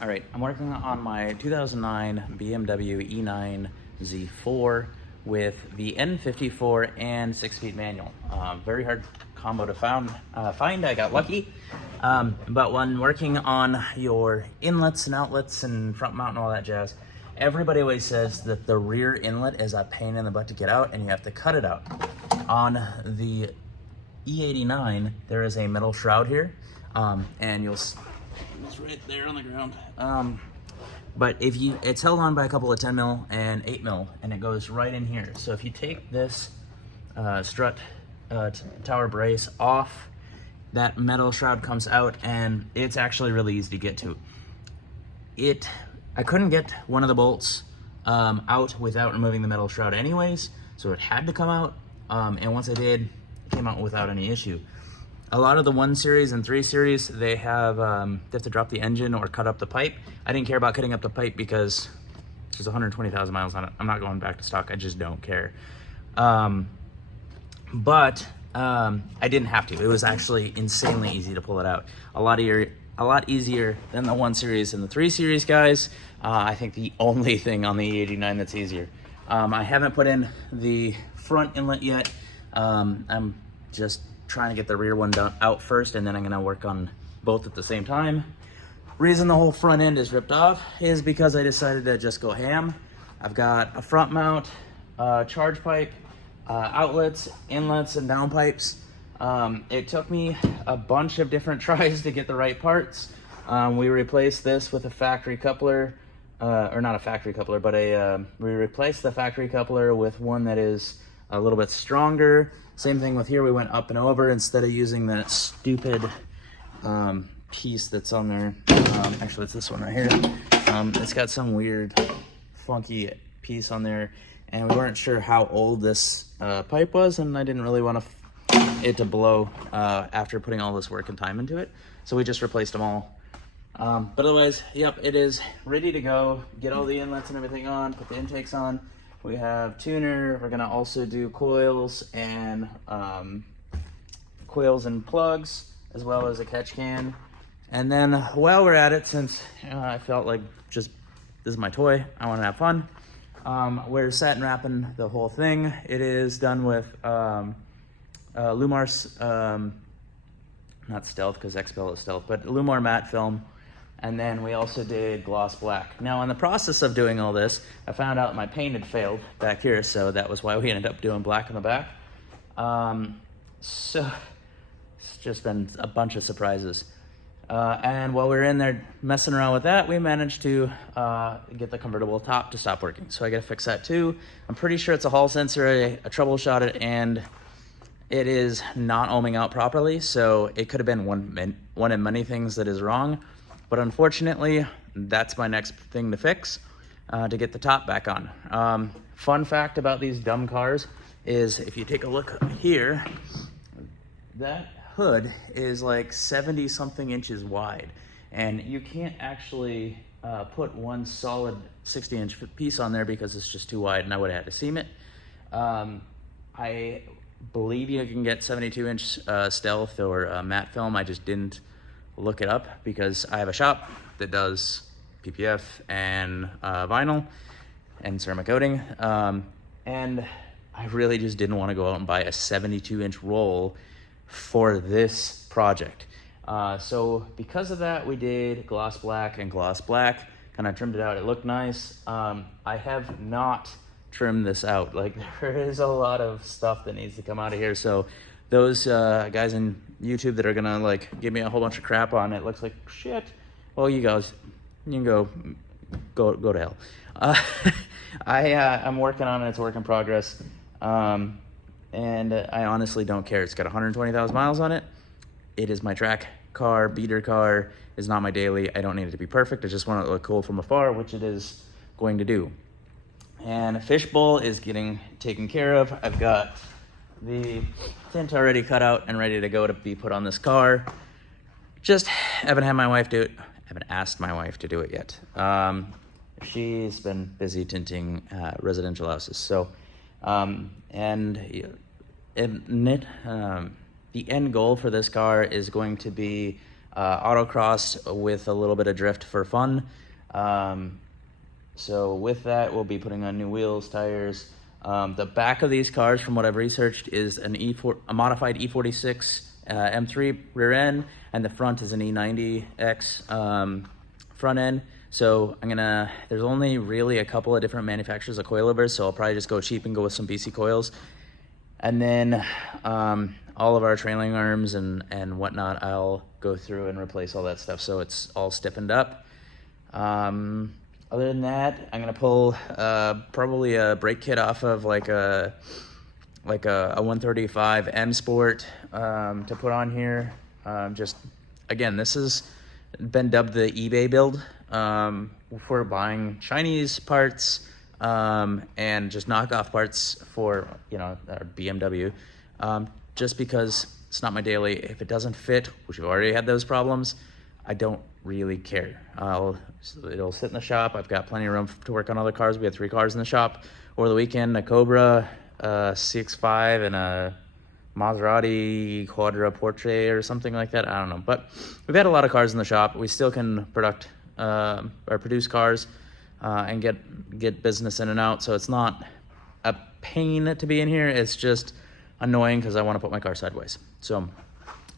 All right, I'm working on my 2009 BMW E9 Z4 with the N54 and 6-speed manual. Very hard combo to find. I got lucky. But when working on your inlets and outlets and front mount and all that jazz, everybody always says that the rear inlet is a pain in the butt to get out and you have to cut it out. On the E89, there is a metal shroud here, and it's right there on the ground. But it's held on by a couple of 10 mil and 8 mil, and it goes right in here. So if you take this strut tower brace off, that metal shroud comes out, and it's actually really easy to get to. I couldn't get one of the bolts out without removing the metal shroud anyways, so it had to come out, and once I did, it came out without any issue. A lot of the 1 series and 3 series, they have to drop the engine or cut up the pipe. I didn't care about cutting up the pipe because there's 120,000 miles on it. I'm not going back to stock, I just don't care. But I didn't have to. It was actually insanely easy to pull it out. A lot easier than the 1 series and the 3 series guys. I think the only thing on the E89 that's easier. I haven't put in the front inlet yet. I'm just trying to get the rear one done out first, and then I'm gonna work on both at the same time. Reason the whole front end is ripped off is because I decided to just go ham. I've got a front mount, charge pipe, outlets, inlets, and downpipes. It took me a bunch of different tries to get the right parts. We replaced this with a factory coupler, or not a factory coupler, but we replaced the factory coupler with one that is a little bit stronger. Same thing with here, we went up and over instead of using that stupid piece that's on there. Actually, it's this one right here. It's got some weird, funky piece on there, and we weren't sure how old this pipe was, and I didn't really want it to blow after putting all this work and time into it. So we just replaced them all. But otherwise, yep, it is ready to go. Get all the inlets and everything on, put the intakes on. We have tuner. We're gonna also do coils and plugs, as well as a catch can. And then while we're at it, since I felt like just this is my toy, I want to have fun. We're satin wrapping the whole thing. It is done with Lumar's, not stealth because XPEL is stealth, but Lumar matte film. And then we also did gloss black. Now, in the process of doing all this, I found out my paint had failed back here, so that was why we ended up doing black in the back. So it's just been a bunch of surprises. And while we were in there messing around with that, we managed to get the convertible top to stop working. So I gotta fix that too. I'm pretty sure it's a hall sensor. I troubleshot it, and it is not ohming out properly, so it could have been one of many things that is wrong. But unfortunately, that's my next thing to fix, to get the top back on. Fun fact about these dumb cars is if you take a look here, that hood is like 70 something inches wide, and you can't actually put one solid 60-inch piece on there because it's just too wide, and I would have had to seam it. I believe you can get 72-inch stealth or matte film. I just didn't look it up because I have a shop that does PPF and vinyl and ceramic coating, and I really just didn't want to go out and buy a 72-inch roll for this project. So because of that, we did gloss black and gloss black, kind of trimmed it out. It looked nice. I have not trimmed this out. Like, there is a lot of stuff that needs to come out of here. So those guys in YouTube that are gonna like give me a whole bunch of crap on it looks like shit, well, you guys, you can go to hell. I'm working on it. It's a work in progress, and I honestly don't care. It's got 120,000 miles on it. It is my track car, beater car. It's not my daily. I don't need it to be perfect. I just want it to look cool from afar, which it is going to do. And fishbowl is getting taken care of. I've got the tint already cut out and ready to go to be put on this car. Just haven't had my wife do it. Haven't asked my wife to do it yet. She's been busy tinting residential houses. So, the end goal for this car is going to be autocross with a little bit of drift for fun. So with that, we'll be putting on new wheels, tires. The back of these cars, from what I've researched, is a modified E46 M3 rear end, and the front is an E90X front end. So there's only really a couple of different manufacturers of coilovers, so I'll probably just go cheap and go with some BC coils. And then all of our trailing arms and whatnot, I'll go through and replace all that stuff so it's all stiffened up. Other than that, I'm gonna pull probably a brake kit off of like a 135 M Sport to put on here. Just again, this has been dubbed the eBay build for buying Chinese parts and just knockoff parts for our BMW. Just because it's not my daily. If it doesn't fit, which we've already had those problems, I don't really care. It'll sit in the shop. I've got plenty of room to work on other cars. We had 3 cars in the shop over the weekend: a Cobra, a CX-5, and a Maserati Quadra Porche or something like that. I don't know, but we've had a lot of cars in the shop. We still can produce cars and get business in and out. So it's not a pain to be in here. It's just annoying because I want to put my car sideways. So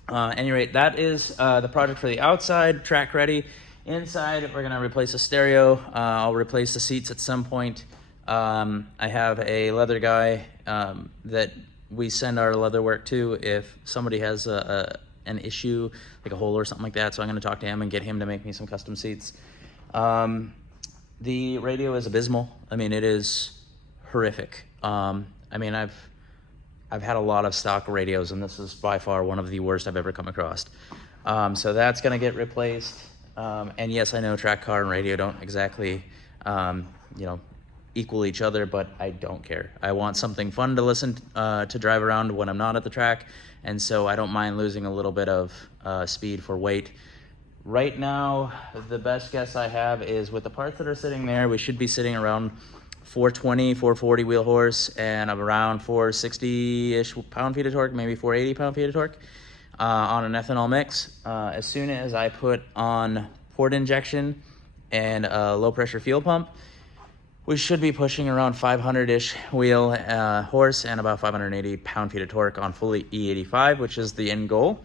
at any rate, that is the project for the outside, track ready. Inside, we're gonna replace a stereo. I'll replace the seats at some point. I have a leather guy that we send our leather work to if somebody has an issue, like a hole or something like that. So I'm gonna talk to him and get him to make me some custom seats. The radio is abysmal. I mean, it is horrific. I mean, I've had a lot of stock radios, and this is by far one of the worst I've ever come across. So that's gonna get replaced. And yes, I know track car and radio don't exactly, equal each other, but I don't care. I want something fun to listen to drive around when I'm not at the track, and so I don't mind losing a little bit of speed for weight. Right now, the best guess I have is with the parts that are sitting there, we should be sitting around 420, 440 wheel horse and around 460-ish pound-feet of torque, maybe 480 pound-feet of torque on an ethanol mix. As soon as I put on port injection and a low-pressure fuel pump, we should be pushing around 500-ish wheel horse and about 580 pound-feet of torque on fully E85, which is the end goal.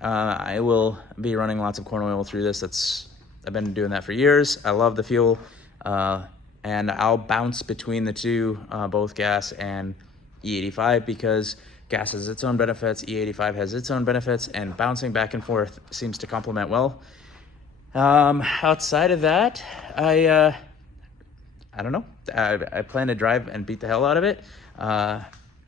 I will be running lots of corn oil through this. I've been doing that for years. I love the fuel, and I'll bounce between the two, both gas and E85, because gas has its own benefits, E85 has its own benefits, and bouncing back and forth seems to complement well. Outside of that, I don't know. I plan to drive and beat the hell out of it,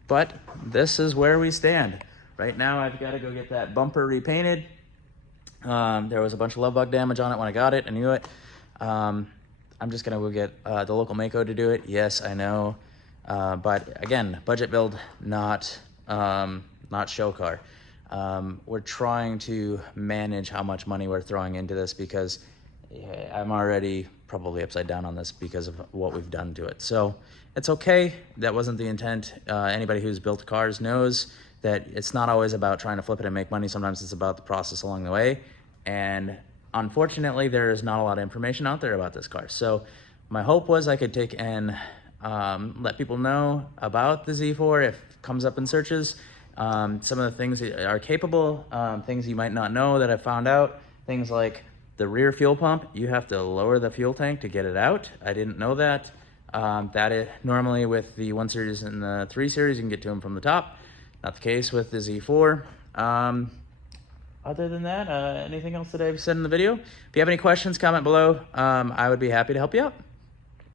but this is where we stand. Right now, I've got to go get that bumper repainted. There was a bunch of love bug damage on it when I got it. I knew it. I'm just going to go get the local Mako to do it. Yes, I know. But again, budget build, not show car. We're trying to manage how much money we're throwing into this, because I'm already probably upside down on this because of what we've done to it. So it's okay. That wasn't the intent. Anybody who's built cars knows that it's not always about trying to flip it and make money. Sometimes it's about the process along the way. And unfortunately, there is not a lot of information out there about this car. So my hope was I could take and let people know about the Z4 if it comes up in searches. Some of the things that are capable, things you might not know that I found out, things like the rear fuel pump, you have to lower the fuel tank to get it out. I didn't know that. That is normally with the 1 Series and the 3 Series, you can get to them from the top. Not the case with the Z4. Other than that, anything else that I've said in the video? If you have any questions, comment below. I would be happy to help you out.